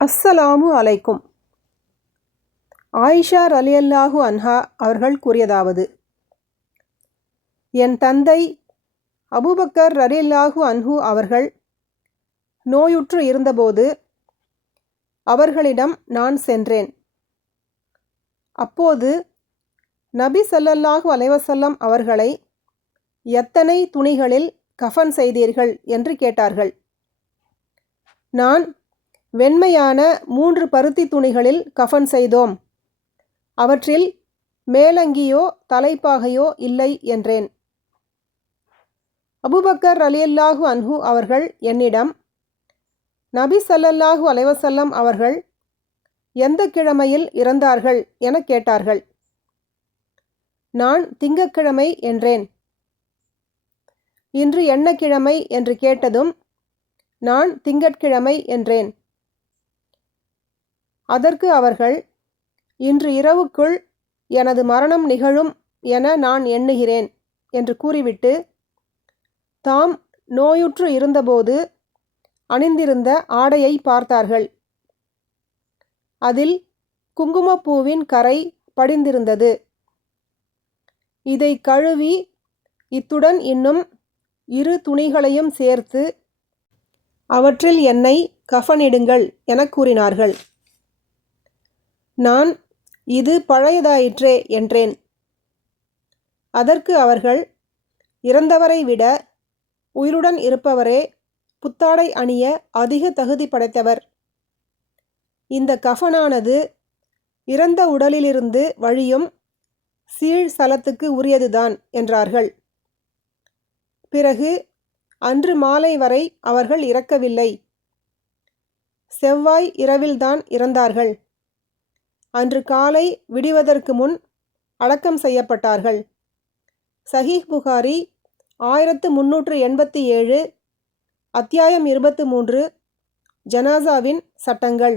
அஸ்ஸலாமு அலைக்கும். ஆயிஷா ரலியல்லாஹு அன்ஹா அவர்கள் கூறியதாவது, என் தந்தை அபூபக்கர் ரலியல்லாஹு அன்ஹு அவர்கள் நோயுற்று இருந்தபோது அவர்களிடம் நான் சென்றேன். அப்போது நபி ஸல்லல்லாஹு அலைஹி வஸல்லம் அவர்களை எத்தனை துணிகளில் கஃன் செய்தீர்கள் என்று கேட்டார்கள். நான் வெண்மையான 3 பருத்தி துணிகளில் கஃன் செய்தோம், அவற்றில் மேலங்கியோ தலைப்பாகையோ இல்லை என்றேன். அபூபக்கர் ரலியல்லாஹு அன்ஹு அவர்கள் என்னிடம், நபி ஸல்லல்லாஹு அலைஹி வஸல்லம் அவர்கள் எந்த கிழமையில் இறந்தார்கள் என கேட்டார்கள். நான் திங்கட்கிழமை என்றேன். இன்று என்ன கிழமை என்று கேட்டதும் நான் திங்கட்கிழமை என்றேன். அதற்கு அவர்கள், இன்று இரவுக்குள் எனது மரணம் நிகழும் என நான் எண்ணுகிறேன் என்று கூறிவிட்டு தாம் நோயுற்று இருந்தபோது அணிந்திருந்த ஆடையை பார்த்தார்கள். அதில் குங்குமப்பூவின் கரை படிந்திருந்தது. இதை கழுவி இத்துடன் இன்னும் 2 துணிகளையும் சேர்த்து அவற்றில் என்னை கஃனிடுங்கள் என கூறினார்கள். நான், இது பழையதாயிற்றே என்றேன். அதற்கு அவர்கள், இறந்தவரை விட உயிருடன் இருப்பவரே புத்தாடை அணிய அதிக தகுதி படைத்தவர். இந்த கஃனானது இறந்த உடலிலிருந்து வழியும் சீழ் சலத்துக்கு உரியதுதான் என்றார்கள். பிறகு அன்று மாலை வரை அவர்கள் இறக்கவில்லை. செவ்வாய் இரவில்தான் இறந்தார்கள். அன்று காலை விடிவதற்கு முன் அடக்கம் செய்யப்பட்டார்கள். சஹீஹ் புகாரி 1387, அத்தியாயம் 23, ஜனாசாவின் சட்டங்கள்.